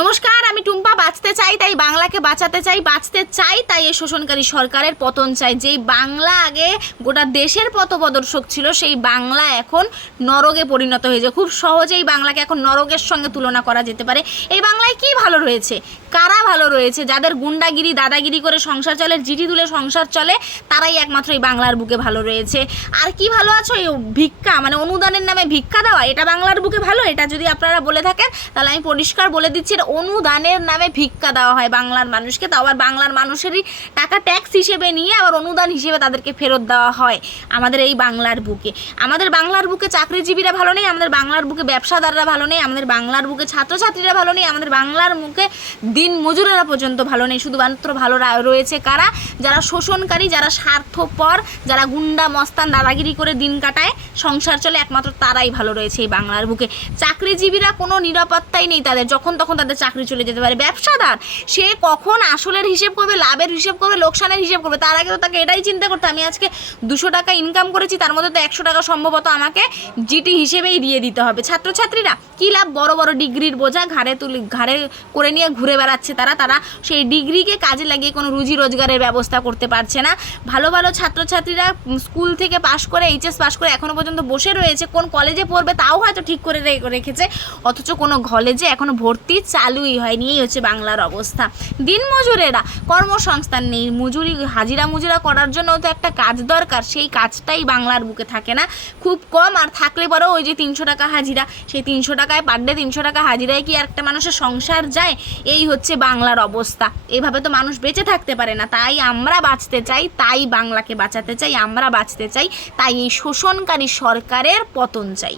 নমস্কার, আমি টুম্পা। বাঁচতে চাই তাই বাংলাকে বাঁচাতে চাই, বাঁচতে চাই তাই এই শোষণকারী সরকারের পতন চাই। যেই বাংলা আগে গোটা দেশের পথপ্রদর্শক ছিল, সেই বাংলা এখন নরকে পরিণত হয়েছে। খুব সহজেই বাংলাকে এখন নরকের সঙ্গে তুলনা করা যেতে পারে। এই বাংলায় কি ভালো রয়েছে? কারা ভালো রয়েছে? যাদের গুন্ডাগিরি দাদাগিরি করে সংসার চলে, জিটি তুলে সংসার চলে, তারাই একমাত্র এই বাংলার বুকে ভালো রয়েছে। আর কি ভালো আছো? এই ভিক্ষা মানে অনুদানের নামে ভিক্ষা দেওয়া, এটা বাংলার বুকে ভালো? এটা যদি আপনারা বলে থাকেন তাহলে আমি পরিষ্কার বলে দিচ্ছি, অনুদানের নামে ভিক্ষা দেওয়া হয় বাংলার মানুষকে। তাও আবার বাংলার মানুষেরই টাকা ট্যাক্স হিসেবে নিয়ে আবার অনুদান হিসেবে তাদেরকে ফেরত দেওয়া হয় আমাদের এই বাংলার বুকে। আমাদের বাংলার বুকে চাকরিজীবীরা ভালো নেই, আমাদের বাংলার বুকে ব্যবসাদাররা ভালো নেই, আমাদের বাংলার বুকে ছাত্রছাত্রীরা ভালো নেই, আমাদের বাংলার মুখে দিন মজুরেরা পর্যন্ত ভালো নেই। শুধুমাত্র ভালো রয়েছে কারা? যারা শোষণকারী, যারা স্বার্থপর, যারা গুন্ডা মস্তান দাদাগিরি করে দিন কাটায়, সংসার চলে, একমাত্র তারাই ভালো রয়েছে এই বাংলার বুকে। চাকরিজীবীরা কোনো নিরাপত্তাই নেই তাদের, যখন তখন তাদের চাকরি চলে যেতে পারে। ব্যবসাদার, সে কখন আসলের হিসেব করবে, লাভের হিসেব করবে, লোকসানের হিসেব করবে, তার আগে তো তাকে এটাই চিন্তা করতে আমি আজকে 200 টাকা ইনকাম করেছি, তার মধ্যে তো 100 টাকা সম্ভবত আমাকে জিটি হিসেবেই দিয়ে দিতে হবে। ছাত্রছাত্রীরা কী লাভ? বড় বড় ডিগ্রির বোঝা ঘাড়ে করে নিয়ে ঘুরে বেড়াচ্ছে তারা সেই ডিগ্রিকে কাজে লাগিয়ে কোনো রুজি রোজগারের ব্যবস্থা করতে পারছে না। ভালো ভালো ছাত্রছাত্রীরা স্কুল থেকে পাশ করে, এইচএস পাশ করে এখনও পর্যন্ত বসে রয়েছে। কোন কলেজে পড়বে তাও হয়তো ঠিক করে রেখেছে, অথচ কোনো কলেজে এখনও ভর্তি চালুই হয়নি। এই হচ্ছে বাংলার অবস্থা। দিন মজুরেরা, কর্মসংস্থান নেই, হাজিরা করার জন্য তো একটা কাজ দরকার, সেই কাজটাই বাংলার বুকে থাকে না, খুব কম। আর থাকলে পরেও ওই যে 300 টাকা হাজিরা, সেই 300 টাকায় পার ডে 300 টাকা হাজিরায় কি একটা মানুষের সংসার যায়? এই হচ্ছে বাংলার অবস্থা। এইভাবে তো মানুষ বেঁচে থাকতে পারে না। তাই আমরা বাঁচতে চাই, তাই বাংলাকে বাঁচাতে চাই, আমরা বাঁচতে চাই, তাই এই শোষণকারী সরকারের পতন চাই।